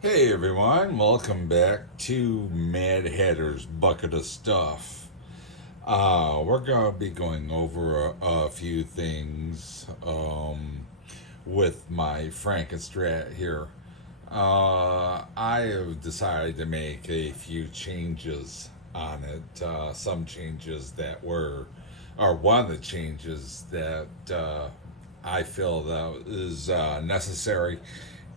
Hey everyone, welcome back to Mad Hatter's Bucket of Stuff. We're going to be going over a few things with my Frankenstrat here. I have decided to make a few changes on it. Some changes that or one of the changes that I feel that is necessary,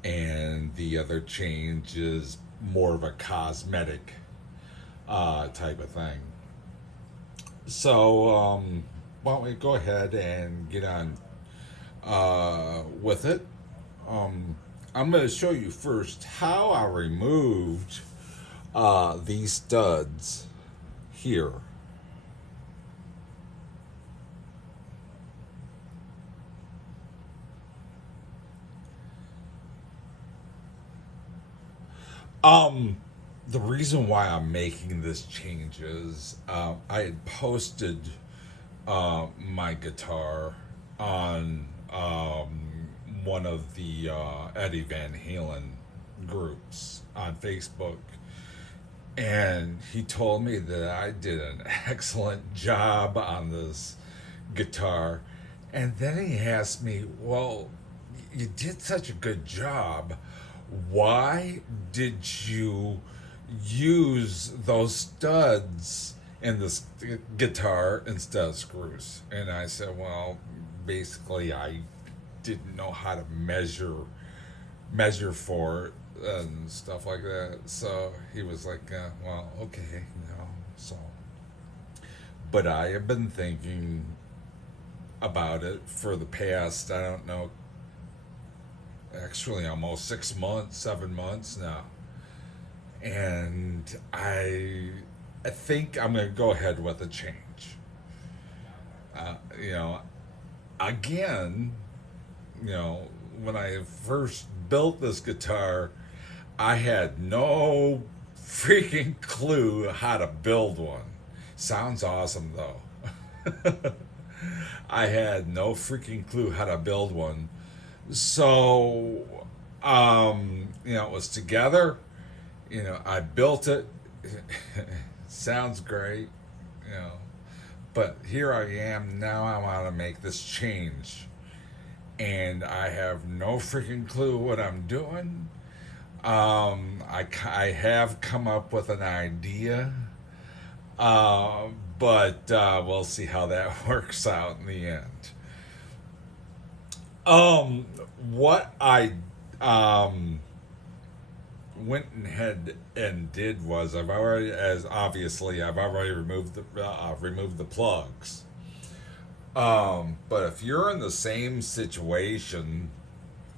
and the other change is more of a cosmetic type of thing. So, why don't we go ahead and get on with it? Um, I'm going to show you first how I removed these studs here. Um, the reason why I'm making this change is I had posted my guitar on one of the Eddie Van Halen groups on Facebook, and he told me that I did an excellent job on this guitar. And then he asked me, well, you did such a good job. Why did you use those studs in this guitar instead of screws? And I said, well, basically, I didn't know how to measure for it and stuff like that. So he was like, well, okay, So, but I have been thinking about it for the past, I don't know, actually almost 6 months, 7 months now. And I think I'm going to go ahead with a change. Uh, you know, again, you know, when I first built this guitar, I had no freaking clue how to build one. Sounds awesome though. I had no freaking clue how to build one. So, it was together. I built it. Sounds great, you know. But here I am now. I want to make this change, and I have no freaking clue what I'm doing. I have come up with an idea, uh, but we'll see how that works out in the end. Um, what I um, went and had and did was I've already removed the plugs. But if you're in the same situation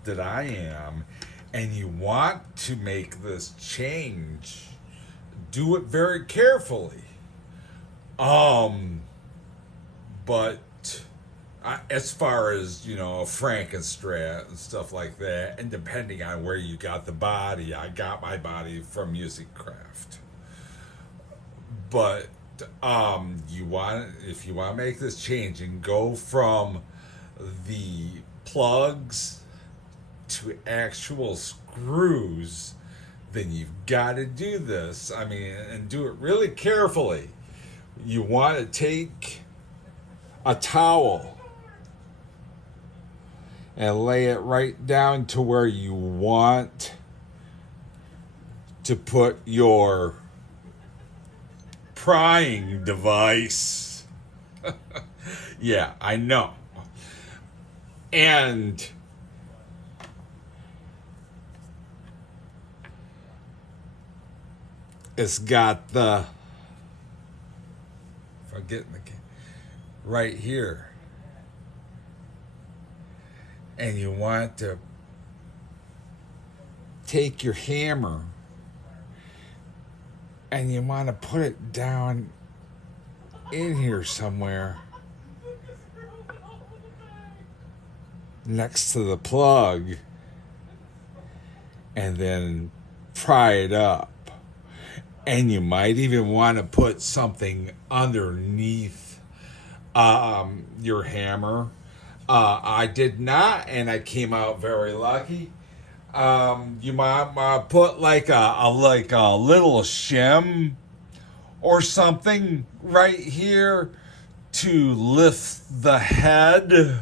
that I am, and you want to make this change, do it very carefully. Um, but as far as a Frankenstrat and stuff like that, and depending on where you got the body, I got my body from Music Craft. But if you want to make this change and go from the plugs to actual screws, then you've got to do this. I mean, and do it really carefully. You want to take a towel and lay it right down to where you want to put your prying device. Yeah, I know. And it's got the, if I'm getting the, right here. And you want to take your hammer and you want to put it down in here somewhere next to the plug, and then pry it up. And you might even want to put something underneath your hammer. I did not, and I came out very lucky. You might put like a little shim or something right here to lift the head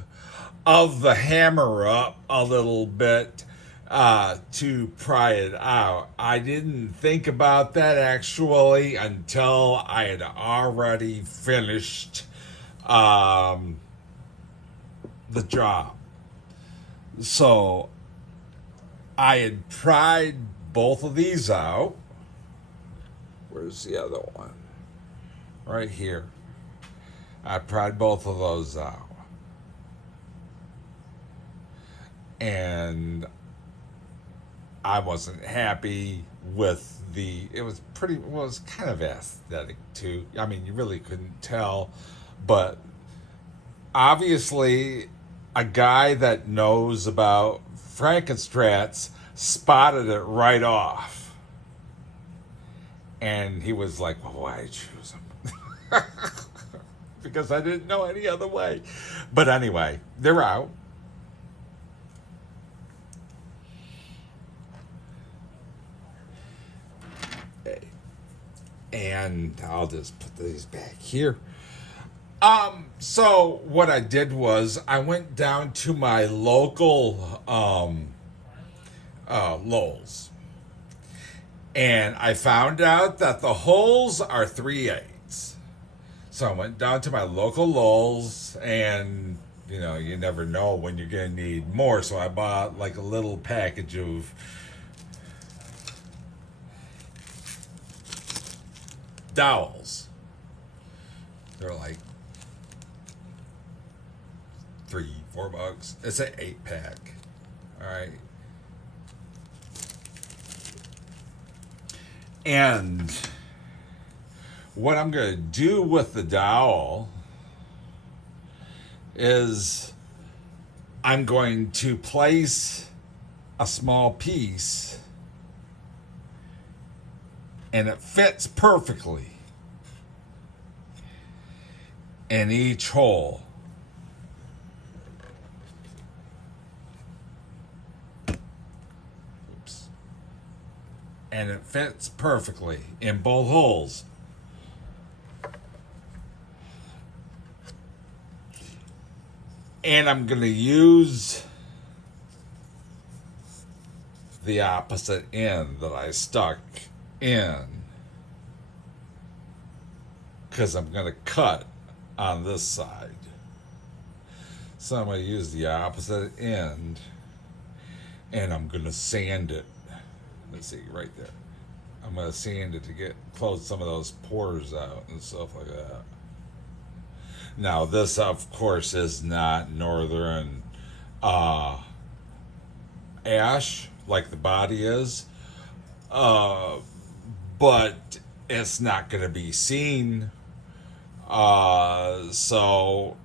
of the hammer up a little bit to pry it out. I didn't think about that actually until I had already finished the job. So I had pried both of these out. Where's the other one? Right here. I pried both of those out. And I wasn't happy with it was pretty, well, it was kind of aesthetic too. I mean, you really couldn't tell, but obviously a guy that knows about Frankenstrats spotted it right off. And he was like, well, why choose him? Because I didn't know any other way. But anyway, they're out. And I'll just put these back here. So what I did was I went down to my local Lowe's, and I found out that the holes are 3/8. So I went down to my local Lowe's, and you never know when you're gonna need more. So I bought like a little package of dowels. They're like $3-4. It's an 8-pack. All right. And what I'm going to do with the dowel is I'm going to place a small piece, and it fits perfectly in each hole. Oops. And it fits perfectly in both holes. And I'm going to use the opposite end that I stuck in, because I'm going to cut on this side. So I'm going to use the opposite end, and I'm going to sand it. Let's see, right there. I'm going to sand it to close some of those pores out and stuff like that. Now this, of course, is not northern ash like the body is, but it's not going to be seen. So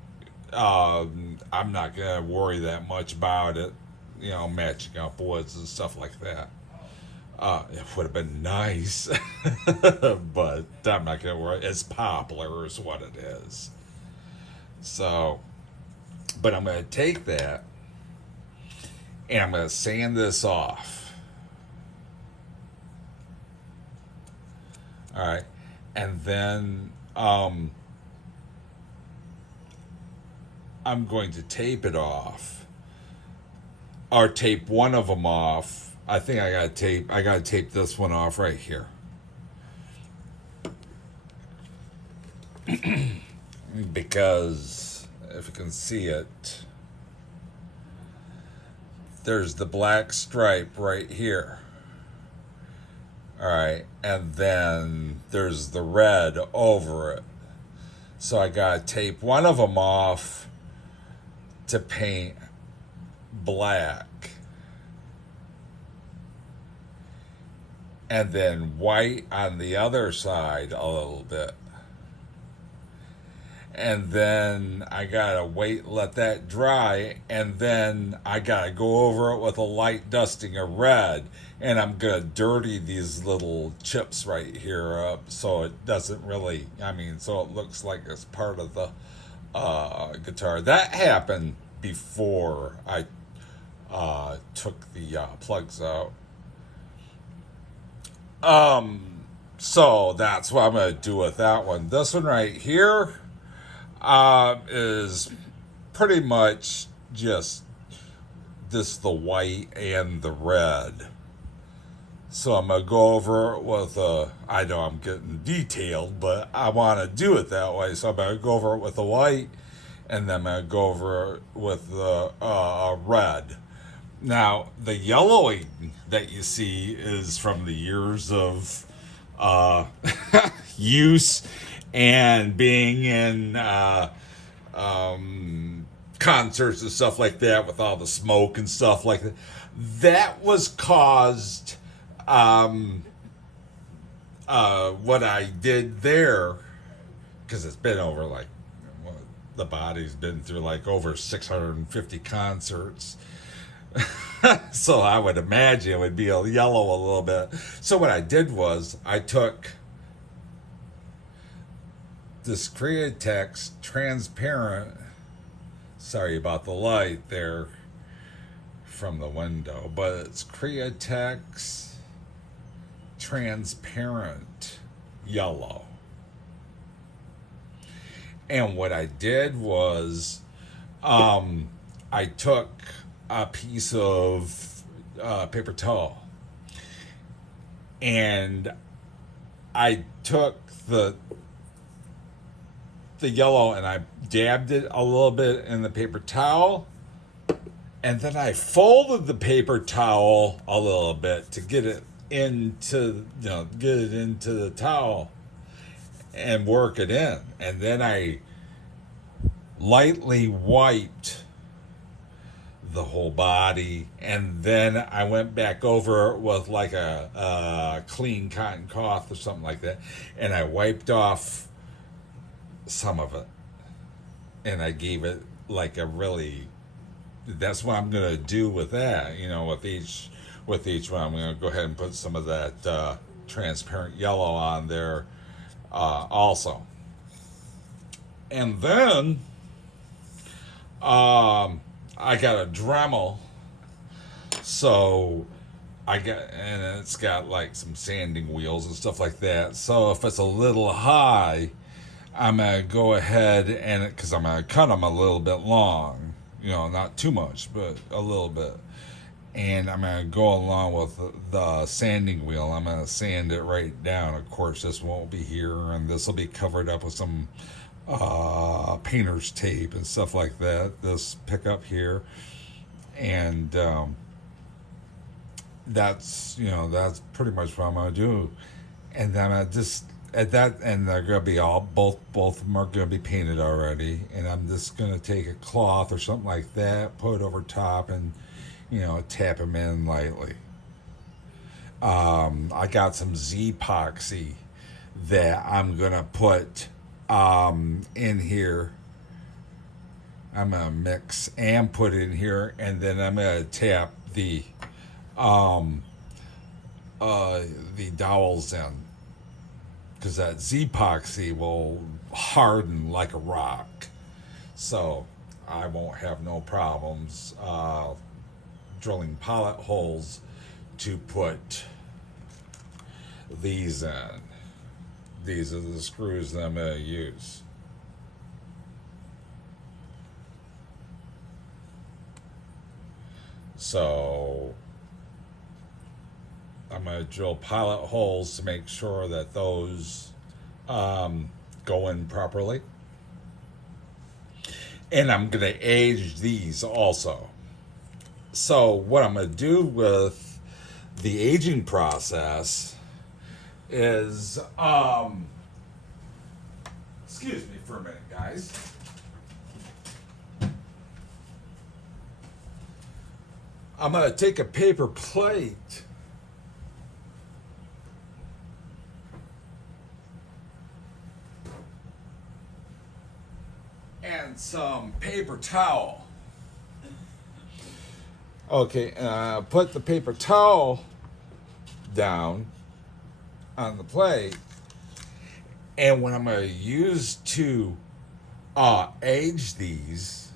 I'm not going to worry that much about it, matching up woods and stuff like that. It would have been nice, but I'm not going to worry. It's poplar is what it is. So, but I'm going to take that and I'm going to sand this off. All right. And then I'm going to tape it off, or tape one of them off. I think I got to tape this one off right here. Because if you can see it, there's the black stripe right here. All right, and then there's the red over it. So I gotta tape one of them off to paint black, and then white on the other side a little bit. And then I gotta let that dry, and then I gotta go over it with a light dusting of red, and I'm gonna dirty these little chips right here up so it doesn't really, so it looks like it's part of the guitar. That happened before I took the plugs out. So that's what I'm gonna do with that one. This one right here is pretty much just this the white and the red. So I'm gonna go over it with I know I'm getting detailed, but I want to do it that way. So I'm gonna go over it with the white, and then I'm gonna go over it with the red. Now the yellowing that you see is from the years of uh, use and being in concerts and stuff like that with all the smoke and stuff like that. That was caused what I did there, because it's been over like, well, the body's been through like over 650 concerts. So I would imagine it would be a yellow a little bit. So what I did was I took this Createx transparent, sorry about the light there from the window, but it's Createx transparent yellow. And what I did was I took a piece of paper towel, and I took the yellow and I dabbed it a little bit in the paper towel, and then I folded the paper towel a little bit to get it into the towel and work it in, and then I lightly wiped the whole body, and then I went back over it with like a clean cotton cloth or something like that, and I wiped off some of it, and I gave it like a really, that's what I'm gonna do with that, with each one. I'm gonna go ahead and put some of that transparent yellow on there also. And then I got a Dremel, so and it's got like some sanding wheels and stuff like that. So if it's a little high, I'm gonna go ahead and, because I'm gonna cut them a little bit long, not too much, but a little bit. And I'm gonna go along with the sanding wheel. I'm gonna sand it right down. Of course, this won't be here, and this will be covered up with some painter's tape and stuff like that. This pickup here, and that's pretty much what I'm gonna do. And then I just at that, and they're gonna be both of them are gonna be painted already. And I'm just gonna take a cloth or something like that, put it over top, and tap them in lightly. I got some Z-epoxy that I'm gonna put in here. I'm gonna mix and put it in here, and then I'm gonna tap the dowels in, because that Z-epoxy will harden like a rock, so I won't have no problems drilling pilot holes to put these in. These are the screws that I'm going to use. So I'm going to drill pilot holes to make sure that those go in properly. And I'm going to age these also. So what I'm going to do with the aging process is, excuse me for a minute, guys. I'm going to take a paper plate and some paper towel. Okay, put the paper towel down on the plate, and what I'm going to use to age these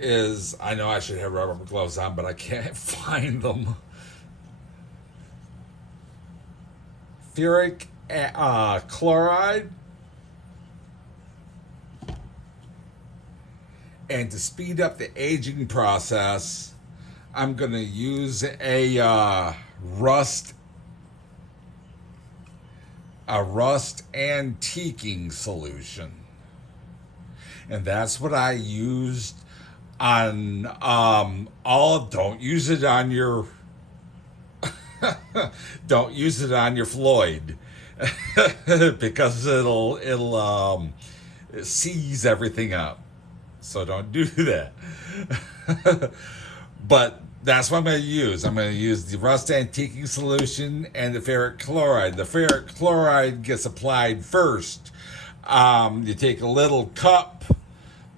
is, I know I should have rubber gloves on, but I can't find them. Ferric chloride. And to speed up the aging process, I'm going to use a rust antiquing solution. And that's what I used on don't use it on your don't use it on your Floyd because it'll seize everything up. So don't do that. But that's what I'm going to use. I'm going to use the rust antiquing solution and the ferric chloride. The ferric chloride gets applied first. You take a little cup,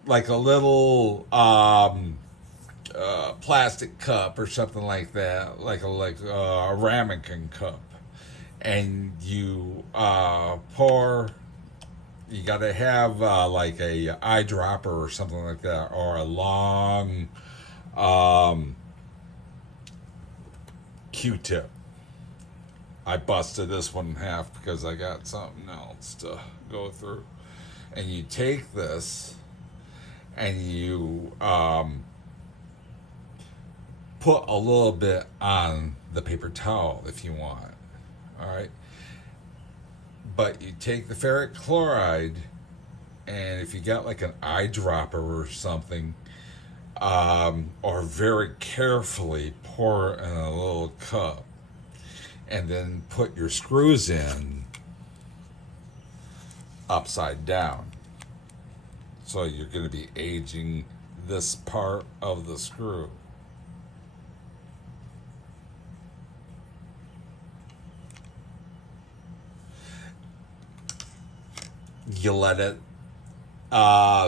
like a little plastic cup or something like that, like a ramekin cup, and you pour. You got to have like a eyedropper or something like that, or a long Q-tip. I busted this one in half because I got something else to go through. And you take this and you put a little bit on the paper towel if you want. All right. But you take the ferric chloride, and if you got like an eyedropper or something, or very carefully pour in a little cup, and then put your screws in upside down. So you're going to be aging this part of the screw. You let it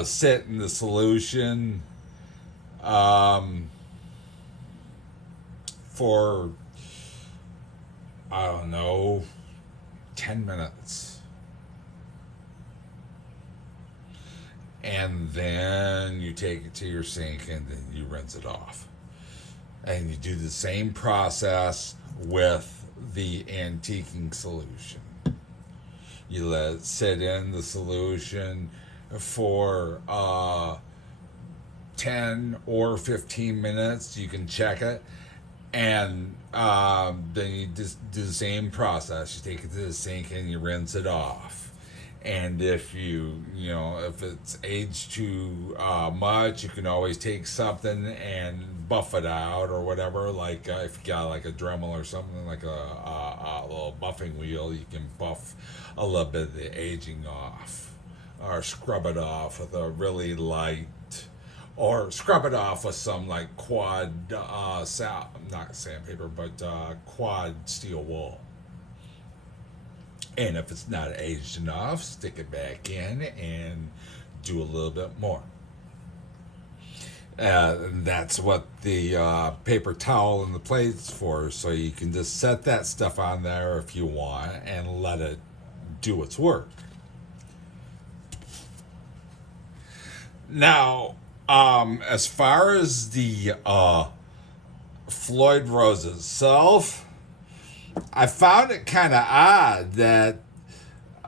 sit in the solution for, I don't know, 10 minutes. And then you take it to your sink and then you rinse it off. And you do the same process with the antiquing solution. You let it sit in the solution for 10 or 15 minutes. You can check it. And then you just do the same process. You take it to the sink and you rinse it off. And if if it's aged too much, you can always take something and buff it out or whatever. Like if you got like a Dremel or something, like a little buffing wheel, you can buff a little bit of the aging off, or scrub it off with a really light, or scrub it off with some like quad not sandpaper, but quad steel wool. And if it's not aged enough, stick it back in and do a little bit more. That's what the paper towel and the plate's for. So you can just set that stuff on there if you want and let it do its work. Now, as far as the Floyd Rose itself, I found it kind of odd that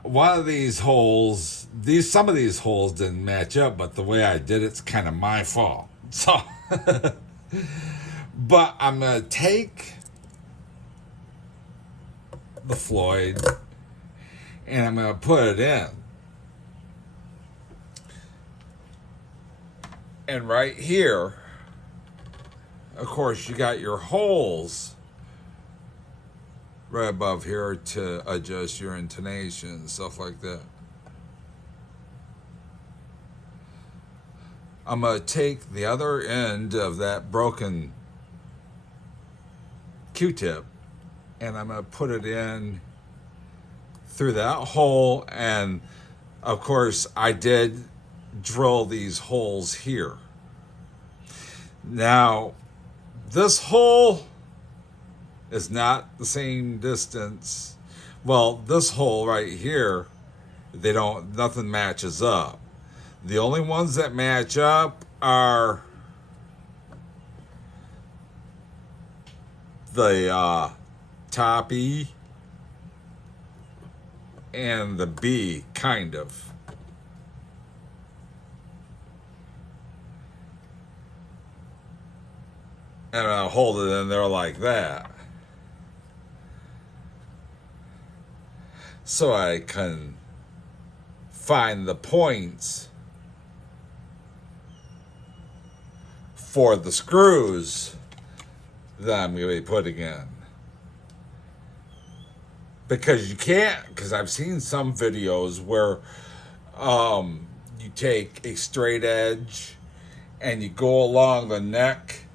one of these holes, some of these holes didn't match up, but the way I did it's kind of my fault. So, but I'm going to take the Floyd and I'm going to put it in. And right here, of course, you got your holes right above here to adjust your intonation and stuff like that. I'm going to take the other end of that broken Q-tip and I'm going to put it in through that hole, and of course I did drill these holes here. Now this hole is not the same distance. Well, this hole right here, nothing matches up. The only ones that match up are the top E and the B, kind of. And I'll hold it in there like that. So I can find the points for the screws that I'm going to be putting in. Because you can't, because I've seen some videos where you take a straight edge and you go along the neck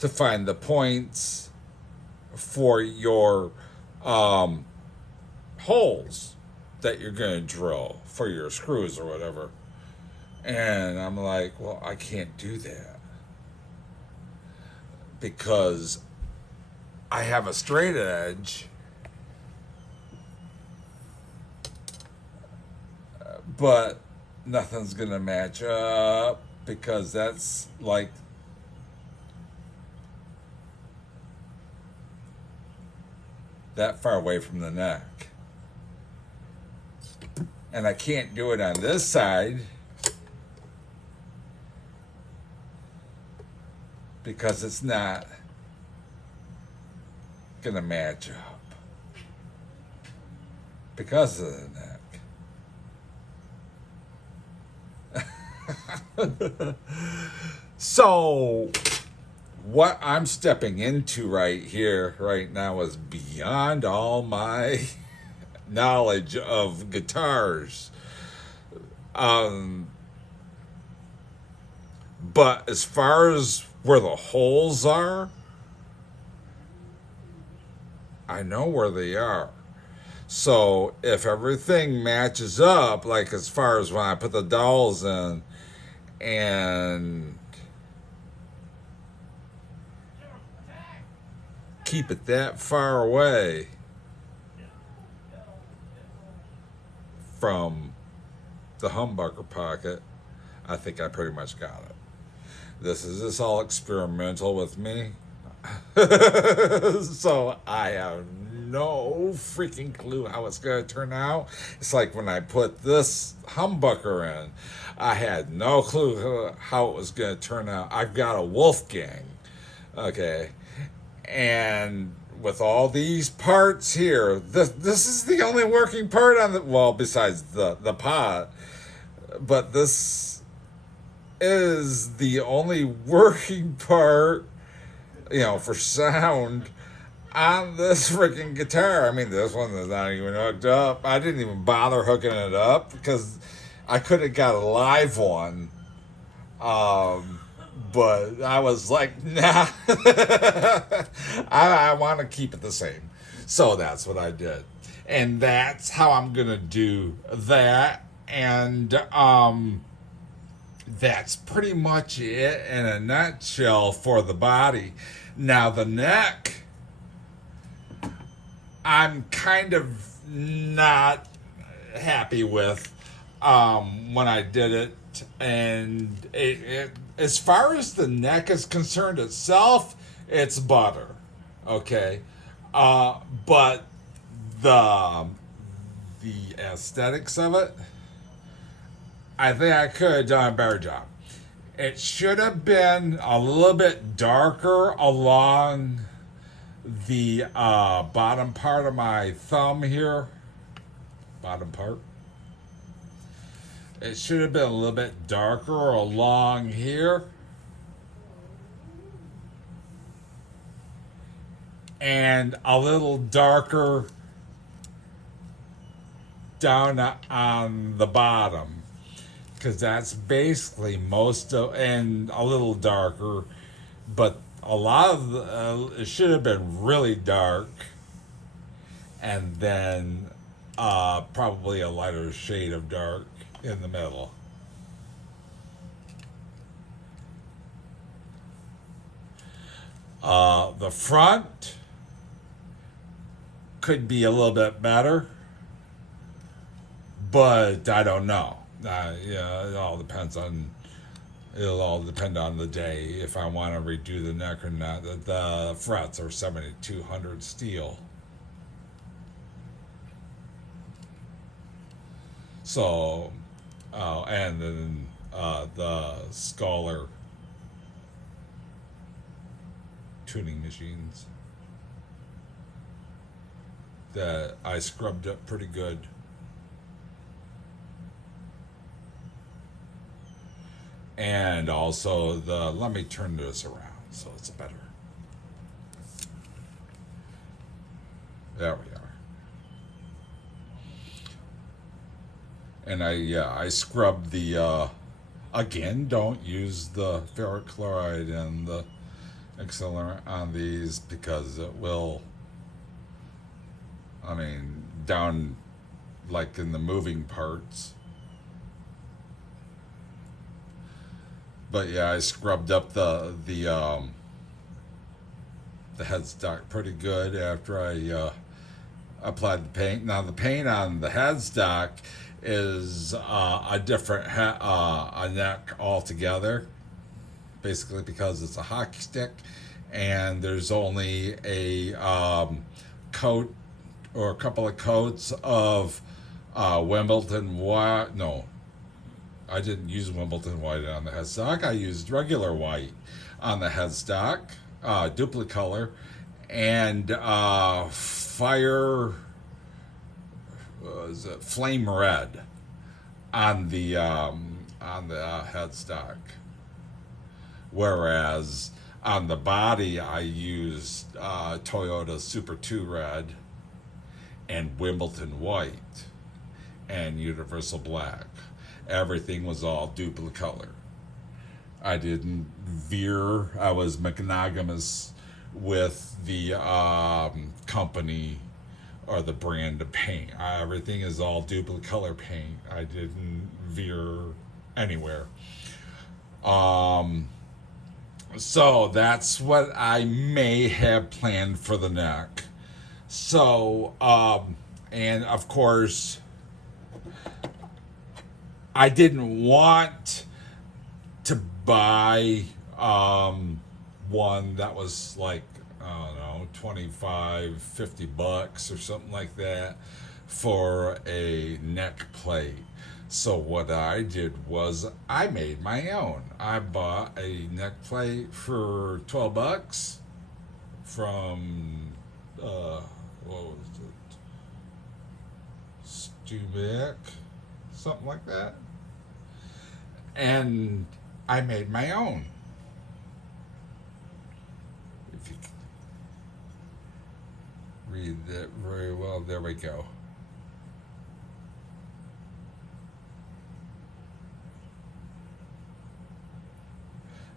to find the points for your holes that you're going to drill for your screws or whatever. And I'm like, well, I can't do that because I have a straight edge, but nothing's going to match up because that's like that far away from the neck. And I can't do it on this side because it's not gonna match up because of the neck. So what I'm stepping into right here, right now, is beyond all my knowledge of guitars. But as far as where the holes are, I know where they are. So if everything matches up, like as far as when I put the dowels in and keep it that far away from the humbucker pocket, I think I pretty much got it. This is all experimental with me. So I have no freaking clue how it's going to turn out. It's like when I put this humbucker in, I had no clue how it was going to turn out. I've got a Wolfgang, okay, and with all these parts here, this is the only working part on the, well, besides the pot, but this is the only working part, you know, for sound on this freaking guitar. I mean, this one is not even hooked up. I didn't even bother hooking it up because I could have got a live one. But I was like, nah, I want to keep it the same. So that's what I did. And that's how I'm going to do that. And that's pretty much it in a nutshell for the body. Now the neck, I'm kind of not happy with when I did it. And it as far as the neck is concerned itself, it's butter, okay? But the aesthetics of it, I think I could have done a better job. It should have been a little bit darker along the bottom part of my thumb here. Bottom part. It should have been a little bit darker along here. And a little darker down on the bottom. Because that's basically most of, and a little darker. But a lot of it should have been really dark. And then probably a lighter shade of dark in the middle. The front could be a little bit better, but I don't know. Yeah, it all depends on It'll all depend on the day if I want to redo the neck or not. The frets are 7200 steel. So, and then the Scholar tuning machines that I scrubbed up pretty good. And also let me turn this around so it's better. There we are. And I scrubbed the, again, don't use the ferric chloride and the accelerant on these because it will, I mean, down like in the moving parts. But yeah, I scrubbed up the headstock pretty good after I applied the paint. Now the paint on the headstock is a different a neck altogether, basically because it's a hockey stick, and there's only a coat or a couple of coats of Wimbledon white. No, I didn't use Wimbledon white on the headstock. I used regular white on the headstock, duplicolor, and flame red on the headstock. Whereas on the body, I used Toyota Super 2 red and Wimbledon white and Universal black. Everything was all duplicolor. I didn't veer. I was monogamous with the company or the brand of paint. Everything is all duplicolor paint. I didn't veer anywhere. So that's what I may have planned for the neck. So, and of course, I didn't want to buy one that was like, I don't know, 25, 50 bucks or something like that for a neck plate. So what I did was I made my own. I bought a neck plate for 12 bucks from, what was it? Stubic, something like that. And I made my own. If you can read that very well, there we go.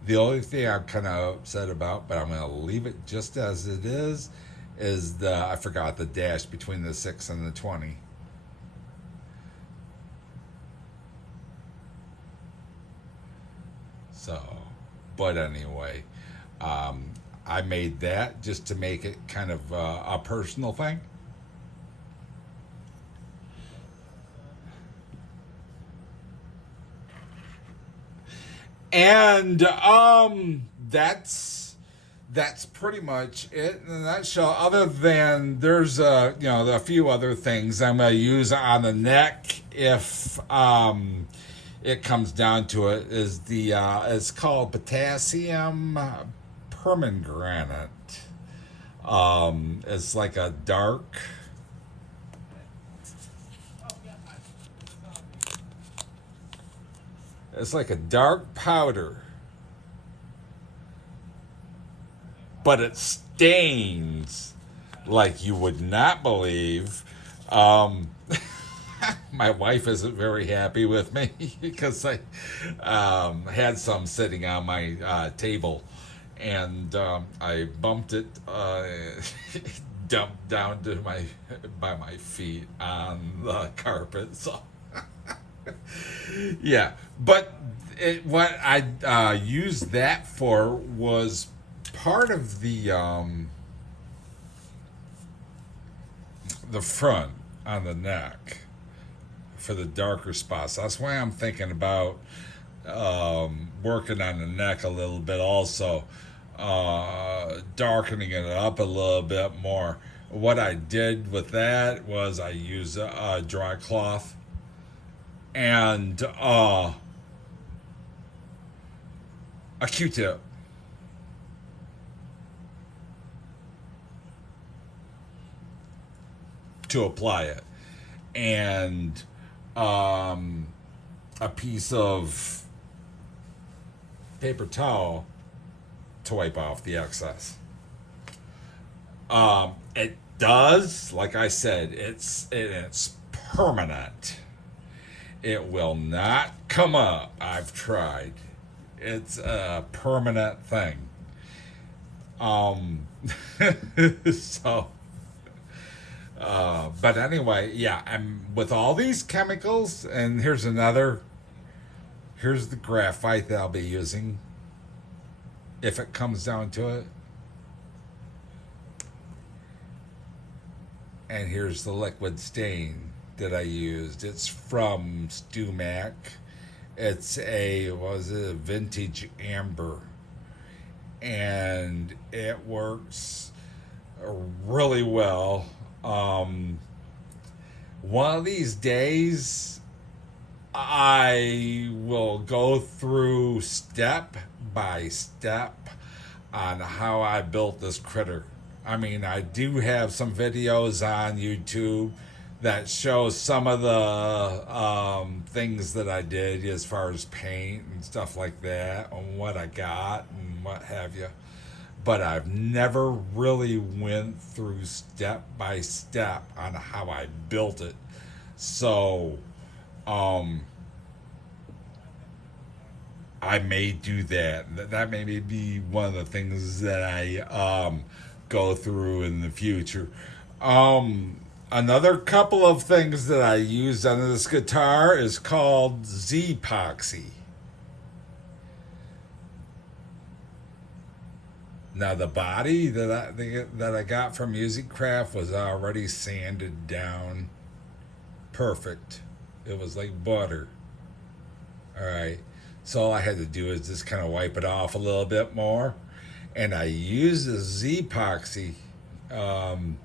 The only thing I'm kind of upset about, but I'm going to leave it just as it is I forgot the dash between the 6 and the 20. So, but anyway, I made that just to make it kind of a personal thing. And that's pretty much it in a nutshell. Other than there's a few other things I'm gonna use on the neck if it comes down to it is it's called potassium permangranate. It's like a dark. It's like a dark powder, but it stains like you would not believe. My wife isn't very happy with me because I had some sitting on my table, and I bumped it, dumped down to by my feet on the carpet. So yeah, but what I used that for was part of the front on the neck for the darker spots. That's why I'm thinking about working on the neck a little bit also, darkening it up a little bit more. What I did with that was I used a dry cloth and a Q-tip. To apply it, and um, a piece of paper towel to wipe off the excess. It does, like I said, it's permanent. It will not come up. I've tried. It's a permanent thing. Um, so, but anyway, yeah. And with all these chemicals, and here's the graphite that I'll be using if it comes down to it. And here's the liquid stain that I used. It's from StuMac. It's a was it a vintage amber, and it works really well. Um, One of these days, I will go through step by step on how I built this critter. I mean, I do have some videos on YouTube that show some of the things that I did as far as paint and stuff like that, and what I got and what have you. But I've never really went through step by step on how I built it. So, um, I may do that. That may be one of the things that I go through in the future. Another couple of things that I used on this guitar is called Z epoxy. Now the body that I got from Music Craft was already sanded down, perfect. It was like butter. All right. So all I had to do is just kind of wipe it off a little bit more, and I used the Z epoxy um,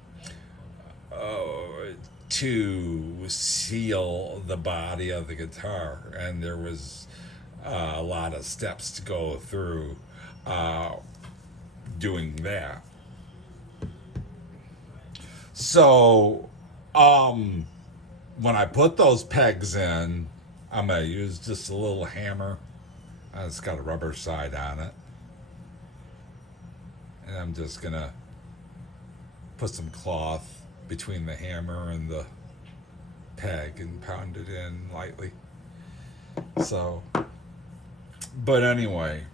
uh, to seal the body of the guitar, and there was a lot of steps to go through uh, doing that. So, um, when I put those pegs in, I'm gonna use just a little hammer. It's got a rubber side on it, and I'm just gonna put some cloth between the hammer and the peg and pound it in lightly. So, but anyway,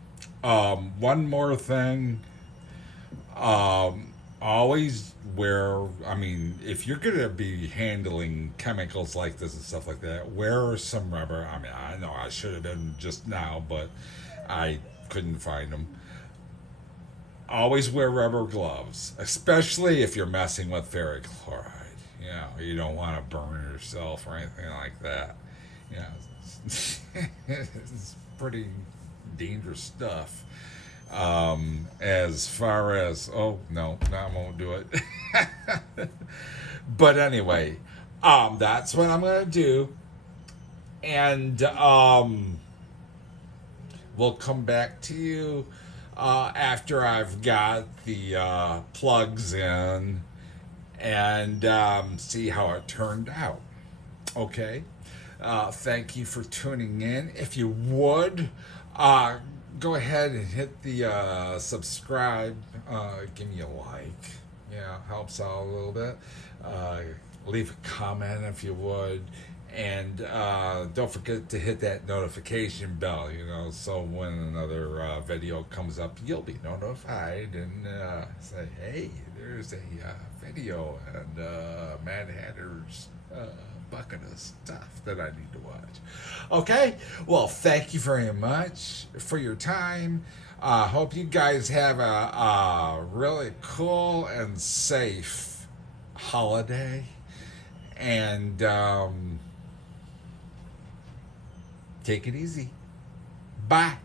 one more thing. Always wear, I mean, if you're going to be handling chemicals like this and stuff like that, wear some rubber. I mean, I know I should have been just now, but I couldn't find them. Always wear rubber gloves, especially if you're messing with ferric chloride. You know, you don't want to burn yourself or anything like that. You know, it's pretty dangerous stuff. As far as, oh no, I won't do it. But anyway, that's what I'm gonna do, and we'll come back to you after I've got the plugs in and see how it turned out. Okay. Thank you for tuning in. If you would, uh, go ahead and hit the subscribe. Give me a like. Yeah, helps out a little bit. Uh, Leave a comment if you would. And don't forget to hit that notification bell, you know, so when another video comes up, you'll be notified and say, hey, there's a video and Mad Hatter's bucket of stuff that I need to watch. Okay, well, thank you very much for your time. Hope you guys have a really cool and safe holiday. And take it easy. Bye.